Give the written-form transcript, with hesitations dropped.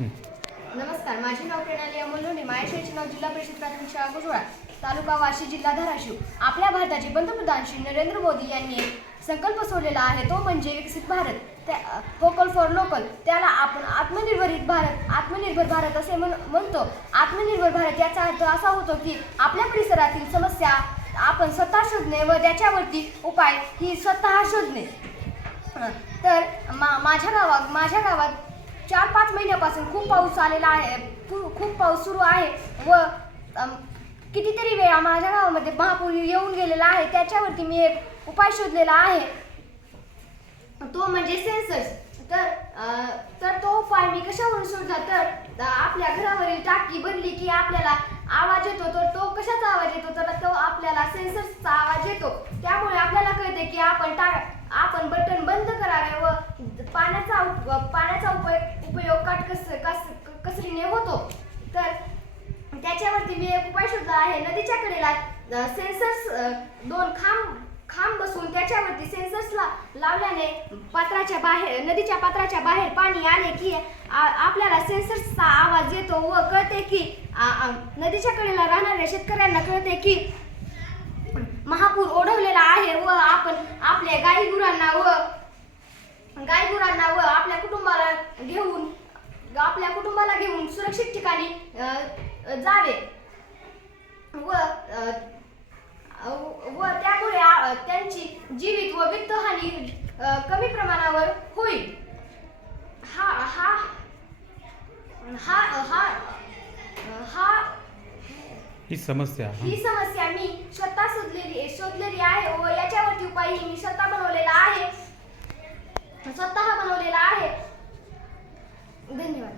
नमस्कार, माझे नाव प्रणाली अमोल लोणे, माझ्या नाव जिल्हा परिषद प्राथमिक शाळा गुजराळ, तालुका वाशी, जिल्हा धाराशिव. आपल्या भारताचे पंतप्रधान श्री नरेंद्र मोदी यांनी एक संकल्प सोडलेला आहे, तो म्हणजे विकसित भारत. Vocal for local. त्याला आपण आत्मनिर्भर भारत असे म्हणतो. आत्मनिर्भर भारत याचा अर्थ असा होतो की आपल्या परिसरातील समस्या आपण स्वतः शोधणे व त्याच्यावरती उपाय ही स्वतः शोधणे. तर माझ्या गावात 4-5 महिन्यापासून खूप पाऊस आलेला आहे, खूप पाऊस सुरू आहे व कितीतरी वेळा माझ्या गावामध्ये महापूर येऊन गेलेला आहे. त्याच्यावरती मी एक उपाय शोधलेला आहे, तो म्हणजे सेन्सर्स. तर तो उपाय मी कशावरून शोधला, तर आपल्या घरावरील टाकी बनली की आपल्याला आवाज येतो. तर तो कशाचा आवाज येतो, तर तो आपल्याला सेन्सर्सचा आवाज येतो. त्यामुळे आपल्याला कळते की आपण बटन बंद करावे व पाण्याचा उपयोग काटकसरीने होतो. तर त्याच्यावरती मी एक उपाय शोधला आहे. नदीच्या कडेला सेन्सर्स 2 खांब बसून त्याच्यावरती सेन्सर्स लावल्याने नदीच्या पात्राच्या बाहेर पाणी आले की आपल्याला सेन्सर्सचा आवाज येतो व कळते की नदीच्या कडेला राहणाऱ्या शेतकऱ्यांना कळते की महापूर ओढवलेला आहे व आपण आपल्या गाई-गुरांना व आपल्या कुटुंबाला घेऊन सुरक्षित ठिकाणी जावे व त्यामुळे त्यांची जीवित व वित्तहानी कमी प्रमाणावर होईल. ही समस्या मी स्वतः शोधलेली आहे व याच्यावरती उपाय मी स्वतः बनवलेला आहे. धन्यवाद.